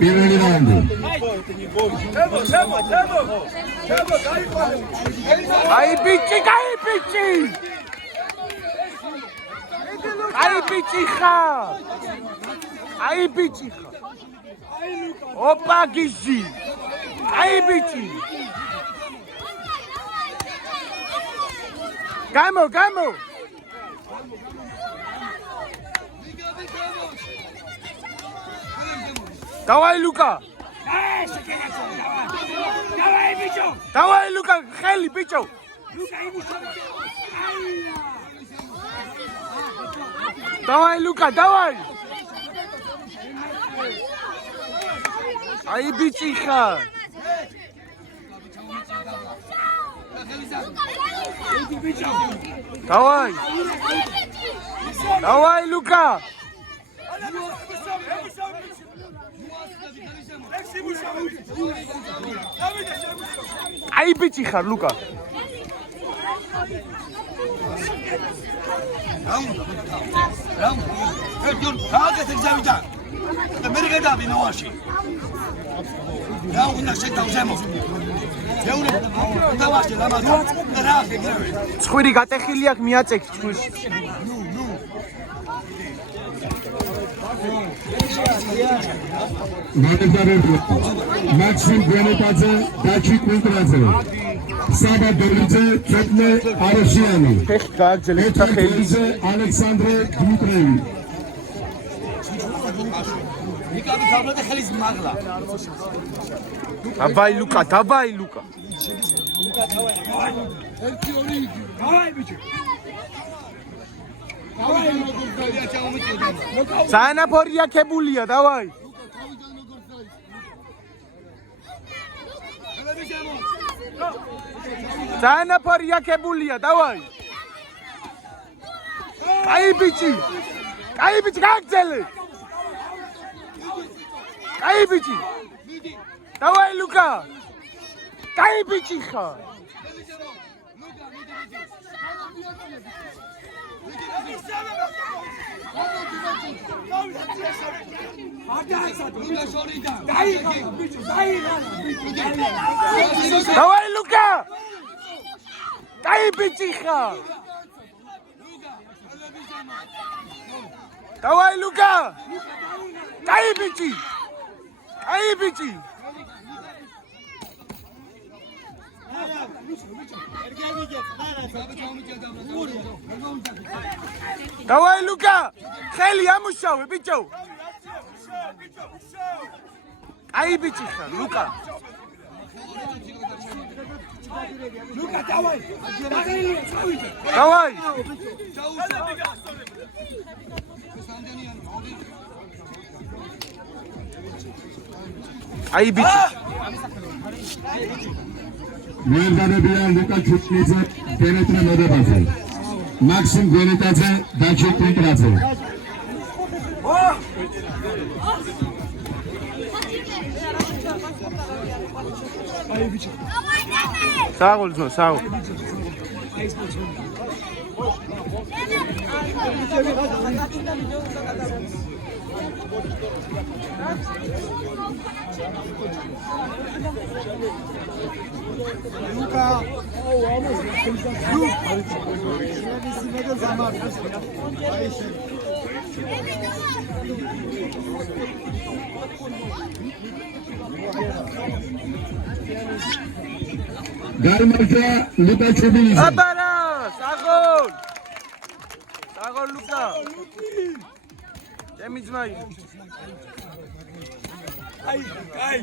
პირველი რაუნდი. Ai bici, Ai bici. Opa gizi. Ai bici. Gamo. Давай, Luka. Давай, бичо. Давай, Luka, хели, бичо. Luka, ибушо. Давай, Luka, давай. Ai bichiха. Давай. Давай, Luka. Ai bichiха, Luka. Ცხვირი გატეხილი აქვს მიაწექ ცხვირში. Maksim Grenetadze, Dachi Quintraze. Saba Dorlice, Ketne Arashiani. ფეხი გააგზელეთ სახელი. Alexandre Dmitrievi. Давай, Luka, давай, Luka. Zanapori akebulია, давай. Zanapori akebulია, давай. Ai bichi, გააგზელე. Ai bichi. Давай, Luka. Ai bichi ხა. Давай, Luka. Ai bichi ხა. Давай, Luka. Ai bichi. Давай, Luka. ხელი ამუშავე, ბიჭო. Ai bichi ხა, Luka. Luka, давай. Давай. Ai bichi. Მერდანებიან ლუკა ჩუჩნიძე, დემეტრე მოდებაძე. Maksim Grenetadze, Dachi Quintraze. Საღოლ ძო, საღოლ. Garmarca Luka Chubinize. აბარა, საღოლ. საღოლ Luka. ჩემი ძმაი. Ai.